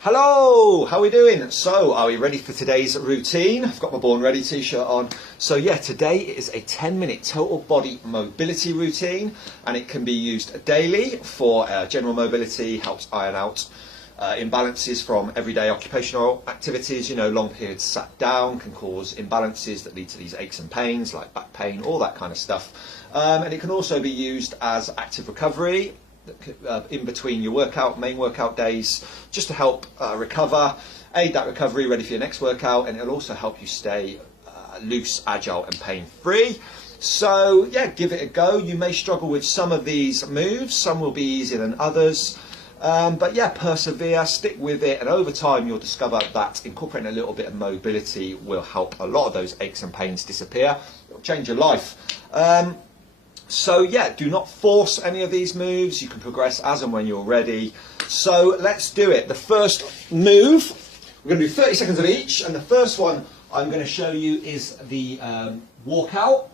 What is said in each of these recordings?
Hello, how are we doing? So, are we ready for today's routine? I've got my Born Ready t-shirt on. So yeah, today is a 10-minute total body mobility routine, and it can be used daily for general mobility, helps iron out imbalances from everyday occupational activities. You know, long periods sat down can cause imbalances that lead to these aches and pains, like back pain, all that kind of stuff. And it can also be used as active recovery, in between your main workout days, just to help recover, aid that recovery, ready for your next workout, and it'll also help you stay loose, agile and pain-free. So yeah, give it a go. You may struggle with some of these moves, some will be easier than others, but yeah, persevere, stick with it, and over time you'll discover that incorporating a little bit of mobility will help a lot of those aches and pains disappear. It'll change your life. So yeah, do not force any of these moves. You can progress as and when you're ready. So let's do it. The first move, we're going to do 30 seconds of each, and the first one I'm going to show you is the walkout.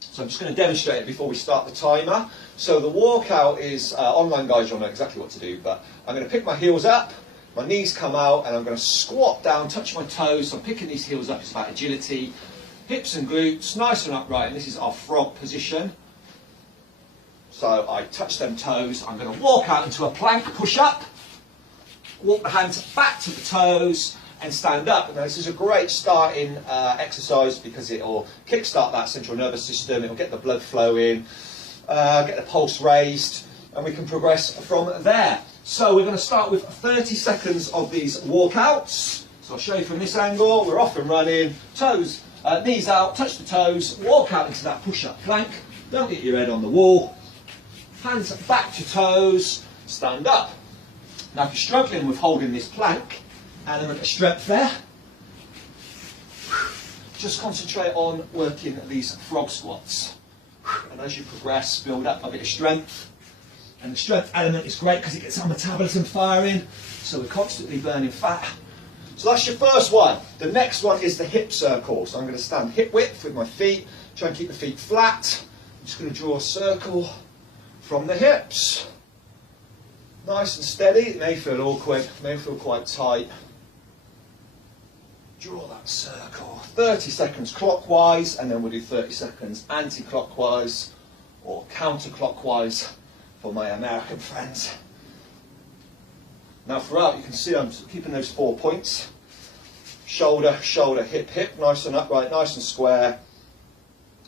So I'm just going to demonstrate it before we start the timer. So the walkout is, online guys, you'll know exactly what to do, but I'm going to pick my heels up, my knees come out, and I'm going to squat down, touch my toes. So I'm picking these heels up, it's about agility. Hips and glutes, nice and upright, and this is our frog position. So I touch them toes, I'm going to walk out into a plank push-up, walk the hands back to the toes, and stand up. Now this is a great starting exercise because it will kickstart that central nervous system, it will get the blood flowing, get the pulse raised, and we can progress from there. So we're going to start with 30 seconds of these walkouts. So I'll show you from this angle, we're off and running, toes, knees out, touch the toes, walk out into that push-up plank, don't get your head on the wall, hands back to toes, stand up. Now if you're struggling with holding this plank, element of strength there, just concentrate on working these frog squats. And as you progress, build up a bit of strength. And the strength element is great because it gets our metabolism firing, so we're constantly burning fat. So that's your first one. The next one is the hip circle. So I'm going to stand hip width with my feet, try and keep the feet flat. I'm just going to draw a circle from the hips. Nice and steady. It may feel awkward, may feel quite tight. Draw that circle. 30 seconds clockwise, and then we'll do 30 seconds anti-clockwise or counterclockwise for my American friends. Now throughout you can see I'm keeping those 4 points. Shoulder, shoulder, hip, hip, nice and upright, nice and square.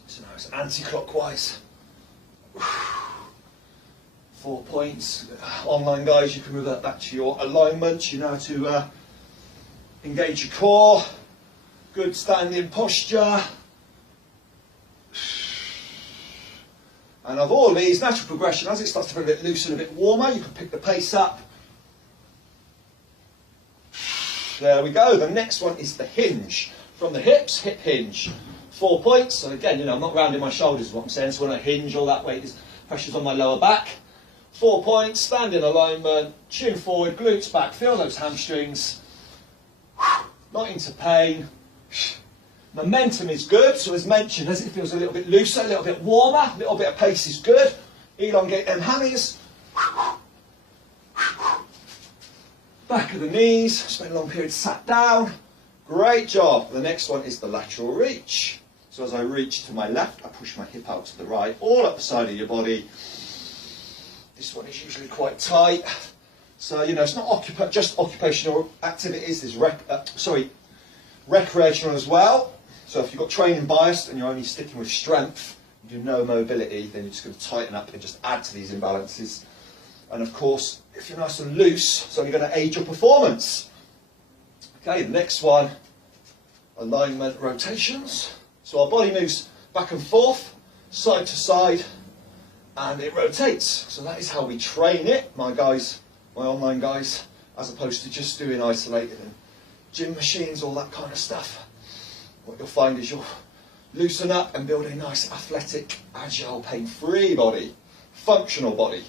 So now it's anti-clockwise. 4 points. Online guys, you can revert back to your alignment. You know how to engage your core. Good standing posture. And of all these, natural progression, as it starts to feel a bit looser and a bit warmer, you can pick the pace up. There we go. The next one is the hinge. From the hips, hip hinge. 4 points. So again, you know, I'm not rounding my shoulders is what I'm saying. So when I hinge, all that weight is pressure's on my lower back. 4 points, stand in alignment, chin forward, glutes back, feel those hamstrings. Not into pain. Momentum is good. So as mentioned, as it feels a little bit looser, a little bit warmer, a little bit of pace is good. Elongate them hammies. Back of the knees, spend a long period sat down. Great job. The next one is the lateral reach. So as I reach to my left, I push my hip out to the right, all up the side of your body. This one is usually quite tight. So, you know, it's not just occupational activities, there's recreational as well. So if you've got training biased and you're only sticking with strength, you do no mobility, then you're just going to tighten up and just add to these imbalances. And of course, if you're nice and loose, it's only going to aid your performance. Okay, the next one, alignment rotations. So our body moves back and forth, side to side, and it rotates. So that is how we train it, my guys, my online guys, as opposed to just doing isolated and gym machines, all that kind of stuff. What you'll find is you'll loosen up and build a nice, athletic, agile, pain-free body, functional body.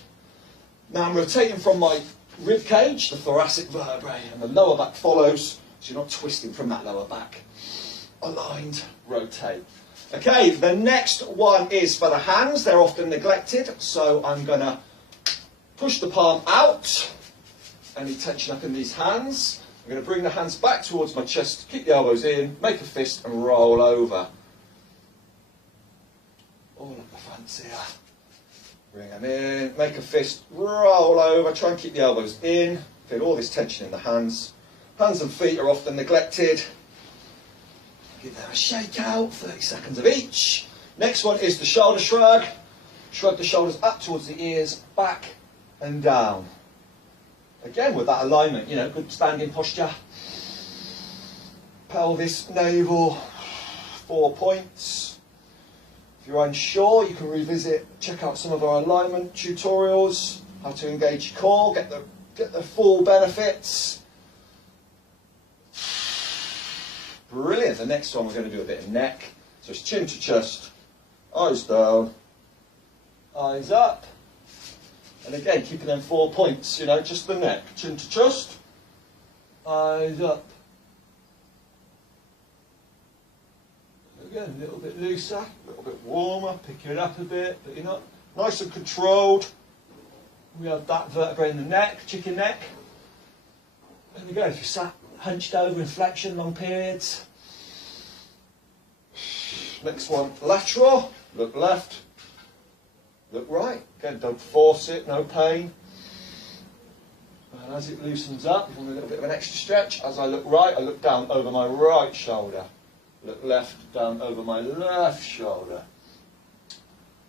Now I'm rotating from my rib cage, the thoracic vertebrae, and the lower back follows, so you're not twisting from that lower back. Aligned, rotate. Okay, the next one is for the hands. They're often neglected, so I'm going to push the palm out, any tension up in these hands. I'm going to bring the hands back towards my chest, keep the elbows in, make a fist and roll over. All up the fronts here. Bring them in, make a fist, roll over, try and keep the elbows in. Feel all this tension in the hands. Hands and feet are often neglected. Give them a shake out, 30 seconds of each. Next one is the shoulder shrug. Shrug the shoulders up towards the ears, back and down. Again with that alignment, you know, good standing posture. Pelvis, navel, 4 points. If you're unsure, you can revisit, check out some of our alignment tutorials, how to engage your core, get the full benefits. Brilliant. The next one we're going to do a bit of neck. So it's chin to chest, eyes down, eyes up. And again, keeping them 4 points, you know, just the neck. Chin to chest, eyes up. Again, a little bit looser, a little bit warmer, pick it up a bit, but you're not nice and controlled. We have that vertebrae in the neck, chicken neck. And again, if you're sat hunched over in flexion, long periods. Next one, lateral. Look left, look right. Again, don't force it, no pain. And as it loosens up, you want a little bit of an extra stretch. As I look right, I look down over my right shoulder. Look left, down over my left shoulder.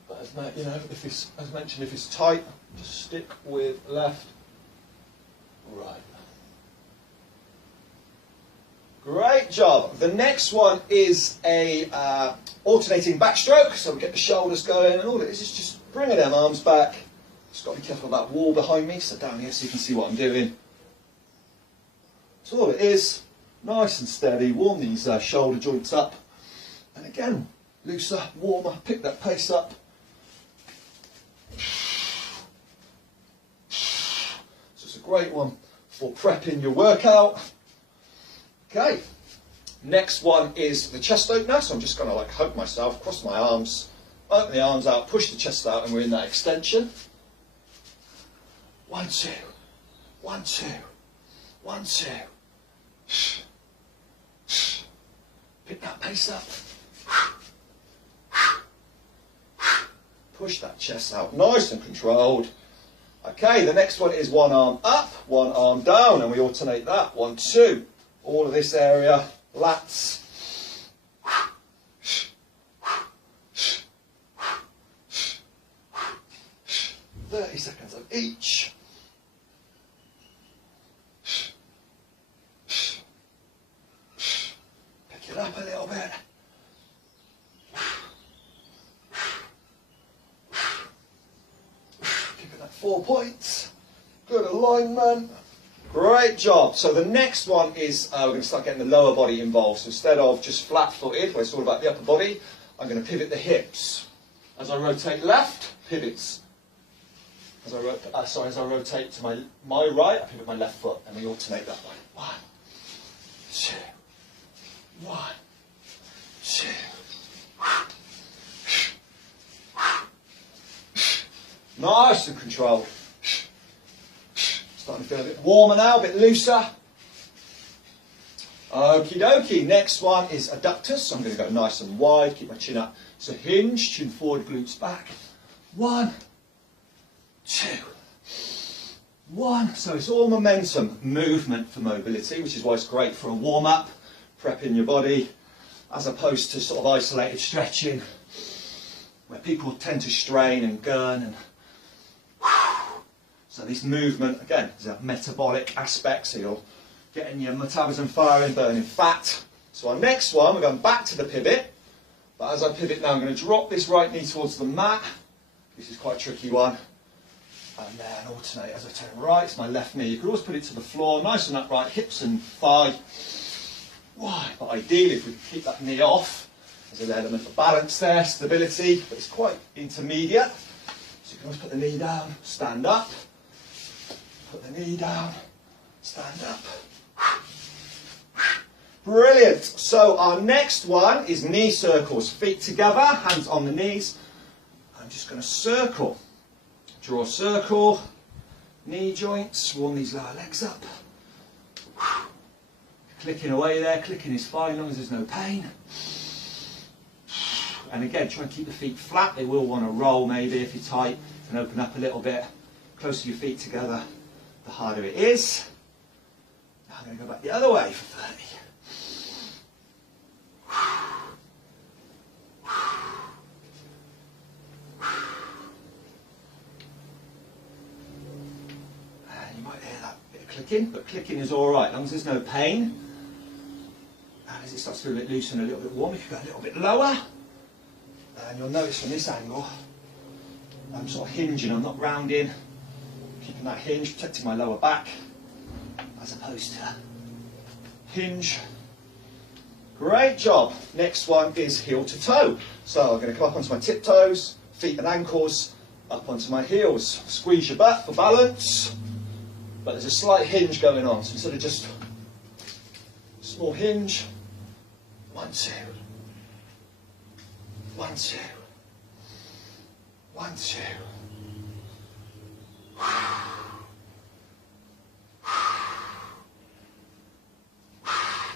But as you know, as mentioned, if it's tight, just stick with left, right. Great job. The next one is a alternating backstroke. So we get the shoulders going, and all it is just bringing them arms back. Just got to be careful of that wall behind me. So down here so you can see what I'm doing. So all it is, nice and steady. Warm these shoulder joints up, and again, looser, warmer. Pick that pace up. So it's a great one for prepping your workout. Okay, next one is the chest opener. So I'm just going to like hug myself, cross my arms, open the arms out, push the chest out, and we're in that extension. 1, 2, 1, 2, 1, 2. Pick that pace up. Push that chest out, nice and controlled. Okay, the next one is one arm up, one arm down, and we alternate that. 1, 2. All of this area, lats. 30 seconds of each. Pick it up a little bit. Keep it at 4 points. Good alignment. Great job. So the next one is we're going to start getting the lower body involved. So instead of just flat-footed, where it's all about the upper body, I'm going to pivot the hips. As I rotate left, pivots. As I rotate to my right, I pivot my left foot, and we alternate that way. 1, 2, 1, 2. Nice and controlled. Starting to feel a bit warmer now, a bit looser. Okie dokie. Next one is adductors. So I'm going to go nice and wide, keep my chin up. So hinge, chin forward, glutes back. 1, 2, 1. So it's all momentum, movement for mobility, which is why it's great for a warm-up, prepping your body, as opposed to sort of isolated stretching, where people tend to strain and gurn and so this movement, again, is a metabolic aspect, so you're getting your metabolism firing, burning fat. So our next one, we're going back to the pivot, but as I pivot now, I'm going to drop this right knee towards the mat. This is quite a tricky one. And then alternate as I turn right, it's my left knee. You can always put it to the floor, nice and upright, hips and thigh wide. But ideally, if we can keep that knee off, there's an element of balance there, stability, but it's quite intermediate. So you can always put the knee down, stand up. Put the knee down, stand up. Brilliant. So our next one is knee circles. Feet together, hands on the knees. I'm just going to circle. Draw a circle. knee joints, warm these lower legs up. Clicking away there, clicking is fine as long as there's no pain. And again, try and keep the feet flat. They will want to roll maybe if you're tight, and open up a little bit. Closer your feet together, the harder it is. Now I'm going to go back the other way for 30. And you might hear that bit of clicking, but clicking is alright, as long as there's no pain. And as it starts to feel a bit loose and a little bit warm, you can go a little bit lower. And you'll notice from this angle, I'm sort of hinging, I'm not rounding, keeping that hinge, protecting my lower back, as opposed to hinge. Great job. Next one is heel to toe. So I'm going to come up onto my tiptoes, feet and ankles, up onto my heels. Squeeze your butt for balance, but there's a slight hinge going on. So instead of just small hinge, 1, 2. 1, 2. 1, 2.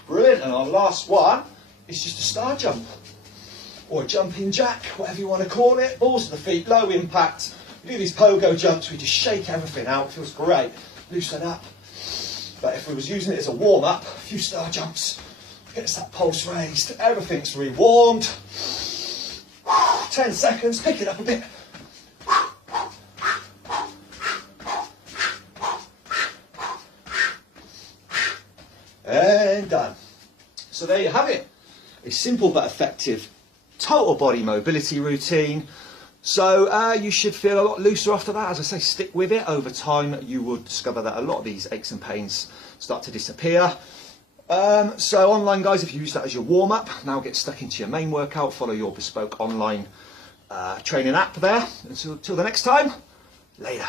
Brilliant. And our last one is just a star jump or a jumping jack, whatever you want to call it. Balls to the feet, low impact. We do these pogo jumps, we just shake everything out. It feels great. Loosen up. But if we was using it as a warm-up, a few star jumps, gets that pulse raised, everything's re-warmed. 10 seconds, pick it up a bit. And done. So there you have it. A simple but effective total body mobility routine. So you should feel a lot looser after that. As I say, stick with it. Over time, you will discover that a lot of these aches and pains start to disappear. So online, guys, if you use that as your warm-up, now get stuck into your main workout. Follow your bespoke online training app there. Until the next time, later.